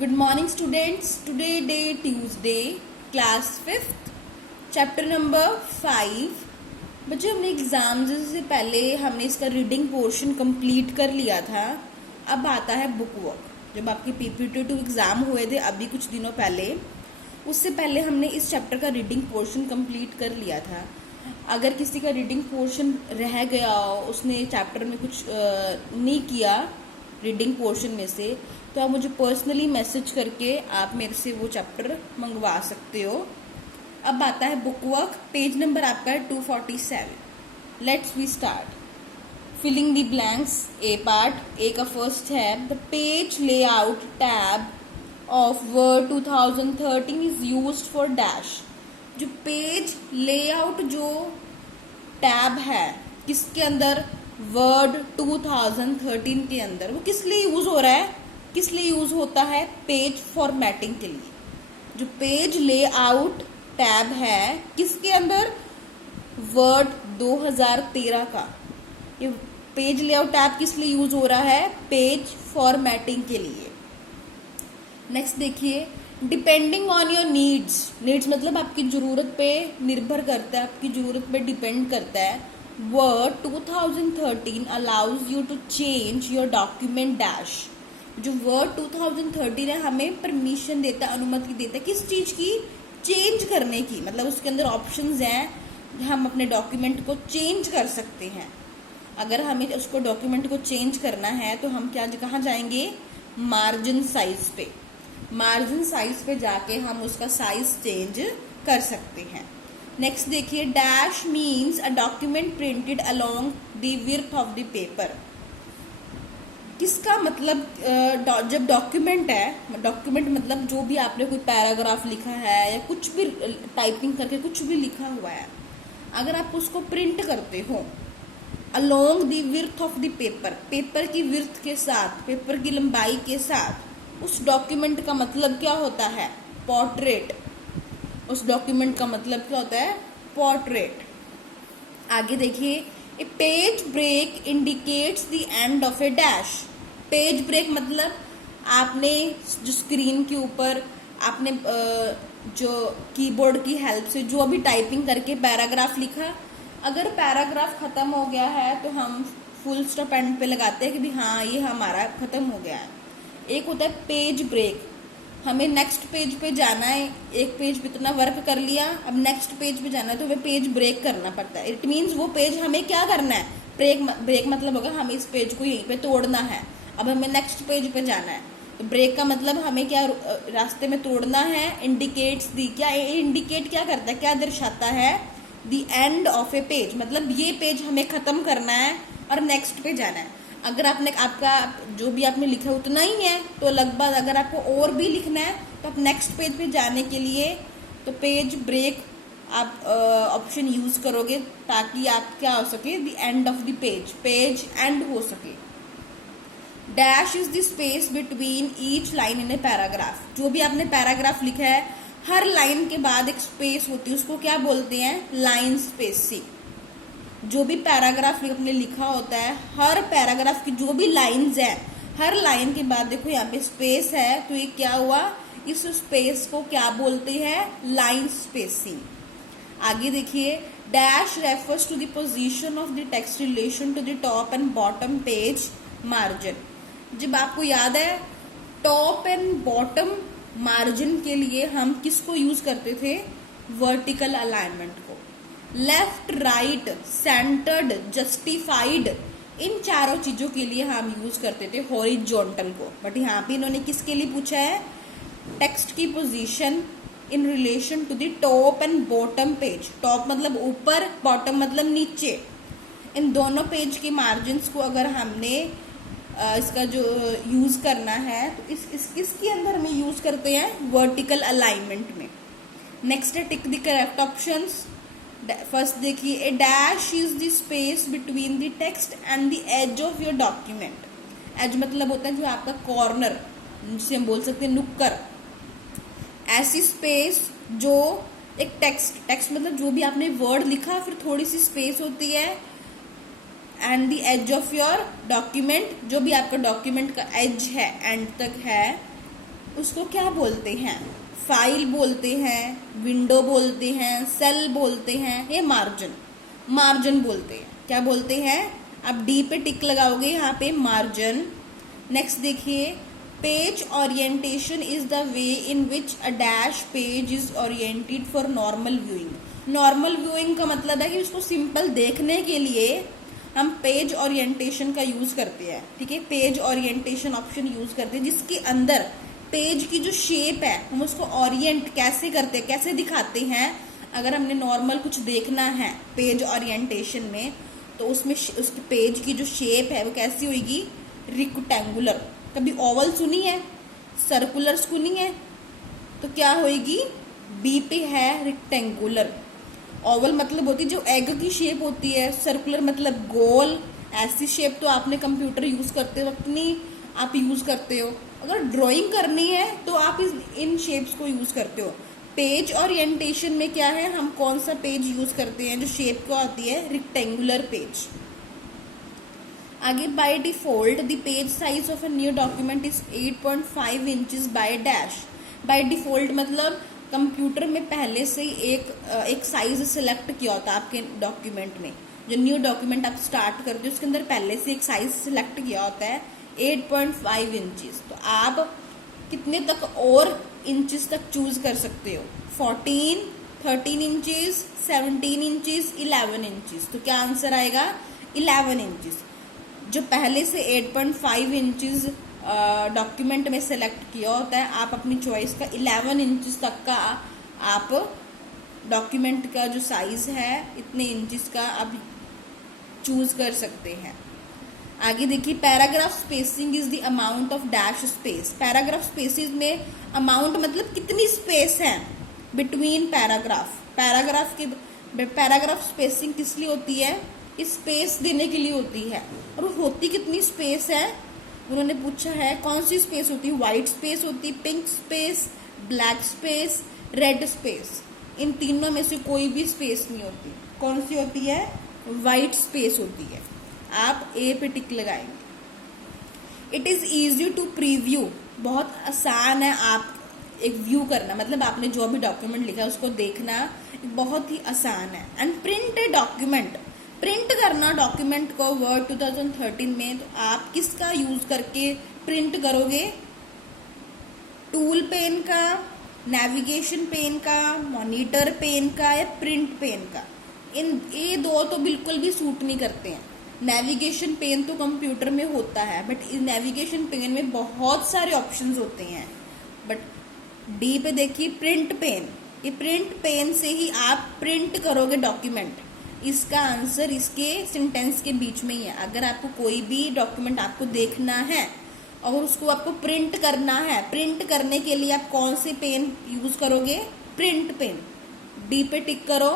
Good morning students. Today day Tuesday, class 5th, chapter number 5. बच्चों हमने exams से पहले हमने इसका रीडिंग पोर्शन कंप्लीट कर लिया था. अब आता है बुक वर्क. जब आपके PPT2 एग्जाम हुए थे अभी कुछ दिनों पहले, उससे पहले हमने इस चैप्टर का रीडिंग पोर्शन कंप्लीट कर लिया था. अगर किसी का रीडिंग पोर्शन रह गया हो, उसने चैप्टर में कुछ नहीं किया रीडिंग पोर्शन में से, तो आप मुझे पर्सनली मैसेज करके आप मेरे से वो चैप्टर मंगवा सकते हो. अब आता है बुक वर्क. पेज नंबर आपका है 247. Let's we start. Filling the blanks. A part. A का फर्स्ट है the page layout tab of Word 2013 is used for dash. जो पेज लेआउट जो टैब है किसके अंदर, वर्ड 2013 के अंदर, वो किस लिए यूज हो रहा है, किस लिए यूज होता है, पेज फॉर्मेटिंग के लिए. जो पेज लेआउट टैब है किसके अंदर, वर्ड 2013 का. ये पेज लेआउट टैब किस लिए यूज हो रहा है, पेज फॉर्मेटिंग के लिए. नेक्स्ट देखिए, depending on your needs. Needs मतलब आपकी जरूरत पे निर्भर करता है, आपकी जरूरत पे डिपेंड करता है. Word 2013 allows you to change your document dash. जो वर्ड 2013 है हमें परमिशन देता है, अनुमति देता है किस चीज की, चेंज करने की. मतलब उसके अंदर ऑप्शंस हैं, हम अपने डॉक्यूमेंट को चेंज कर सकते हैं. अगर हमें उसको डॉक्यूमेंट को चेंज करना है तो हम कहाँ जाएंगे, मार्जिन साइज पे. मार्जिन साइज पे जाके हम उसका साइज चेंज कर सकते हैं. नेक्स्ट देखिए, dash means a document printed along the width of the paper. किसका मतलब, जब डॉक्यूमेंट है, डॉक्यूमेंट मतलब जो भी आपने कोई पैराग्राफ लिखा है या कुछ भी टाइपिंग करके कुछ भी लिखा हुआ है, अगर आप उसको प्रिंट करते हो along the width of the paper, paper की विड्थ के साथ, पेपर की लंबाई के साथ, उस डॉक्यूमेंट का मतलब क्या होता है, पोर्ट्रेट. उस डॉक्यूमेंट का मतलब क्या होता है, पोर्ट्रेट. आगे देखिए, a page break indicates the end of a dash. Page break मतलब आपने जो स्क्रीन के ऊपर आपने जो कीबोर्ड की हेल्प से जो भी टाइपिंग करके पैराग्राफ लिखा, अगर पैराग्राफ खत्म हो गया है तो हम फुल स्टॉप एंड पे लगाते हैं कि भी हाँ ये हमारा खत्म हो गया है. एक होता है पेज ब्रेक, हमें नेक्स्ट पेज पे जाना है, एक पेज पे इतना वर्क कर लिया, अब नेक्स्ट पेज पे जाना है तो हमें पेज ब्रेक करना पड़ता है. इट मीन्स वो पेज हमें क्या करना है, ब्रेक मतलब होगा हमें इस पेज को यहीं पे तोड़ना है, अब हमें नेक्स्ट पेज पे जाना है. तो ब्रेक का मतलब हमें क्या रास्ते में तोड़ना है. इंडिकेट्स दी, क्या इंडिकेट क्या करता है, क्या दर्शाता है, the end of A page, मतलब ये पेज हमें खत्म करना है और नेक्स्ट पे जाना है. अगर आपने आपका जो भी आपने लिखा उतना ही है तो लगभग, अगर आपको और भी लिखना है तो आप नेक्स्ट पेज पे जाने के लिए तो पेज ब्रेक आप ऑप्शन यूज करोगे ताकि आप क्या हो सके, the end of the page, page and हो सके. Dash is the space between each line in a paragraph. जो भी आपने पैराग्राफ लिखा है हर लाइन के बाद एक स्पेस होती है, उसको क्या बोलते हैं, लाइन स्पेसिंग. जो भी पैराग्राफ आपने लिखा होता है, हर पैराग्राफ की जो भी लाइंस है, हर लाइन के बाद देखो यहाँ पे स्पेस है, तो ये क्या हुआ, इस स्पेस को क्या बोलते हैं, लाइन स्पेसिंग. आगे देखिए, dash refers to the position of the text relation to the top and bottom page margin. जब आपको याद है टॉप एंड बॉटम मार्जिन के लिए हम किसको यूज करते थे, वर्टिकल अलाइनमेंट को. लेफ्ट, राइट, सेंटर्ड, जस्टिफाइड, इन चारों चीजों के लिए हम यूज करते थे हॉरिजॉन्टल को. बट यहाँ पे इन्होंने किसके लिए पूछा है, टेक्स्ट की position in relation to the top and bottom page. Top मतलब ऊपर, बॉटम मतलब नीचे. इन दोनों पेज के मार्जिन को अगर हमने इसका जो यूज करना है तो इसके अंदर हम यूज करते हैं वर्टिकल अलाइनमेंट में. नेक्स्ट है tick the correct options. First देखिए, a dash is the space between the text and the edge of your document. Edge मतलब होता है जो आपका कॉर्नर, जिसे हम बोल सकते हैं नुक्कर. ऐसी स्पेस जो एक टेक्स्ट मतलब जो भी आपने वर्ड लिखा फिर थोड़ी सी स्पेस होती है, and the edge of your document, जो भी आपका डॉक्यूमेंट का एज है, एंड तक है, उसको क्या बोलते हैं? फाइल बोलते हैं, विंडो बोलते हैं, सेल बोलते हैं, ये मार्जिन, मार्जिन बोलते हैं। क्या बोलते हैं? आप डी पे टिक लगाओगे यहाँ पे, मार्जिन। नेक्स्ट देखिए, page orientation is the way in which a dash page is oriented for normal viewing. Normal viewing का मतलब है कि उसको सिंपल देखने के लिए हम पेज ओरिएंटेशन का यूज करते हैं, ठीक है। पेज ओरिएंटेशन ऑप्शन यूज करते हैं, जिसके अंदर पेज की जो शेप है हम उसको ओरिएंट कैसे करते हैं, कैसे दिखाते हैं। अगर हमने नॉर्मल कुछ देखना है पेज ओरिएंटेशन में, तो उसमें उसके पेज की जो शेप है वो कैसी होगी? रिक्टेंगुलर। कभी ओवल सुनी है, सर्कुलर सुनी है, तो क्या होगी? बी पे है रिक्टेंगुलर। ओवल मतलब होती है जो एग की शेप होती है, सर्कुलर मतलब गोल। ऐसी शेप तो आपने कंप्यूटर यूज करते वक्त नहीं आप यूज करते हो। अगर ड्राइंग करनी है तो आप इन शेप्स को यूज करते हो। पेज ओरिएंटेशन में क्या है, हम कौन सा पेज यूज करते हैं जो शेप को आती है? Rectangular page. आगे, by default the page size of a new document is 8.5 inches by dash. By default मतलब कंप्यूटर में पहले से एक साइज सिलेक्ट किया होता है आपके डॉक्यूमेंट में। जो न्यू डॉक्यूमेंट आप स्टार्ट करते हो उसके अंदर पहले से एक साइज सिलेक्ट किया होता है 8.5 इंचेस। तो आप कितने तक और इंचेस तक चूज कर सकते हो? 14, 13 इंचेस, 17 इंचेस, 11 इंचेस। तो क्या आंसर आएगा? 11 इंचेस। जो पहले से 8.5 इंचेस डॉक्यूमेंट में सेलेक्ट किया होता है, आप अपनी चॉइस का 11 इंचेस तक का आप डॉक्यूमेंट का जो साइज है इतने इंचेस का आप चूज कर सकते हैं। आगे देखिए, paragraph spacing is the amount of dash space. Paragraph spaces में अमाउंट मतलब कितनी स्पेस है बिटवीन पैराग्राफ। पैराग्राफ स्पेसिंग किस लिए होती है? स्पेस देने के लिए होती है। और होती कितनी स्पेस है? उन्होंने पूछा है कौन सी स्पेस होती है? व्हाइट स्पेस होती, pink space, black space, red space. इन तीनों में से कोई भी स्पेस नहीं होती। कौन सी होती है? व्हाइट स्पेस होती है। आप ए पे टिक लगाएंगे। It is easy to preview. बहुत आसान है आप एक व्यू करना, मतलब आपने जो भी डॉक्यूमेंट लिखा है उसको देखना बहुत ही आसान है। And print a document. Print करना डॉक्यूमेंट को वर्ड 2013 में, तो आप किसका यूज करके प्रिंट करोगे? टूल पेन का, नेविगेशन पेन का, मॉनिटर पेन का या प्रिंट पेन का? ये दो तो बिल्कुल भी सूट नहीं करते हैं। नेविगेशन पेन तो कंप्यूटर में होता है, बट इस नेविगेशन पेन में बहुत सारे ऑप्शंस होते हैं। बट डी पे देखिए, प्रिंट पेन। ये प्रिंट पेन से ही आप प्रिंट करोगे डॉक्यूमेंट। इसका आंसर इसके सेंटेंस के बीच में ही है। अगर आपको कोई भी डॉक्यूमेंट आपको देखना है और उसको आपको प्रिंट करना है, प्रिंट करने के लिए आप कौन से पेन यूज करोगे? Print pen. डी पे टिक करो।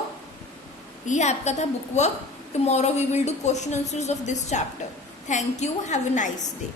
ये आपका था book work. Tomorrow we will do question answers of this chapter. Thank you, have a nice day.